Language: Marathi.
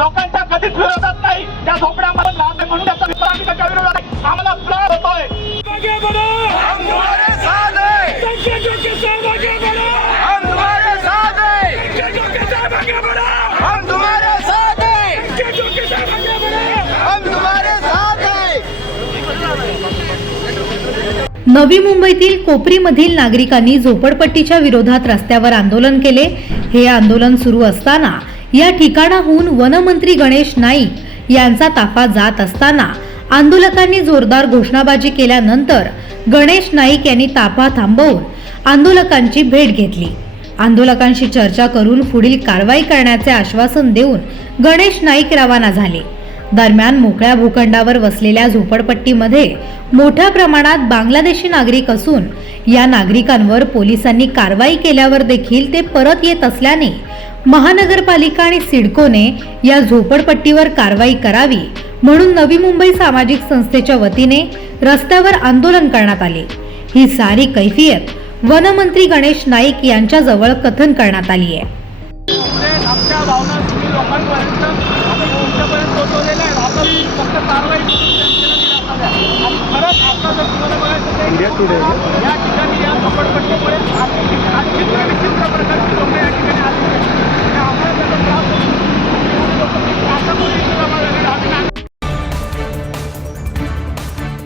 लोकांच्या कधीच विरोधात नाही, त्या झोपड्यामध्ये राहते म्हणून त्याचा विरोधात आहे. आम्हाला त्रास होतोय. आगे बढ़ो, हम तुम्हारे साथ हैं, संजय के साथ आगे बढ़ो, हम तुम्हारे साथ हैं, संजय के साथ आगे बढ़ो, हम तुम्हारे साथ हैं, संजय के साथ आगे बढ़ो. हम तुम्हारे साथ हैं. नवी मुंबईतील कोपरीमधील नागरिकांनी झोपडपट्टीच्या विरोधात रस्त्यावर आंदोलन केले. हे आंदोलन सुरू असताना या ठिकाणाहून वनमंत्री गणेश नाईक यांचा ताफा जात असताना आंदोलकांनी जोरदार घोषणाबाजी केल्यानंतर गणेश नाईक यांनी ताफा थांबवून आंदोलकांची भेट घेतली. आंदोलकांशी चर्चा करून पुढील कारवाई करण्याचे आश्वासन देऊन गणेश नाईक रवाना झाले. दरम्यान मोकळ्या भूखंडावर वसलेल्या झोपडपट्टीमध्ये मोठ्या प्रमाणात बांगलादेशी नागरिक असून या नागरिकांवर पोलिसांनी कारवाई केल्यावर देखील ते परत येत असल्याने महानगरपालिका आणि सिडकोने या झोपडपट्टीवर कारवाई करावी म्हणून नवी मुंबई सामाजिक संस्थेच्या वतीने रस्त्यावर आंदोलन करण्यात आले. ही सारी कैफियत वनमंत्री गणेश नाईक यांच्या जवळ कथन करण्यात आली आहे. आमच्या भावना तुम्ही लोकांपर्यंत आम्ही तुमच्यापर्यंत पोहोचवलेल्या आहे. आपण फक्त कारवाई करून आणि खरंच आता जर तुम्हाला बघायचं तर या ठिकाणी या झोपडपट्टीमध्ये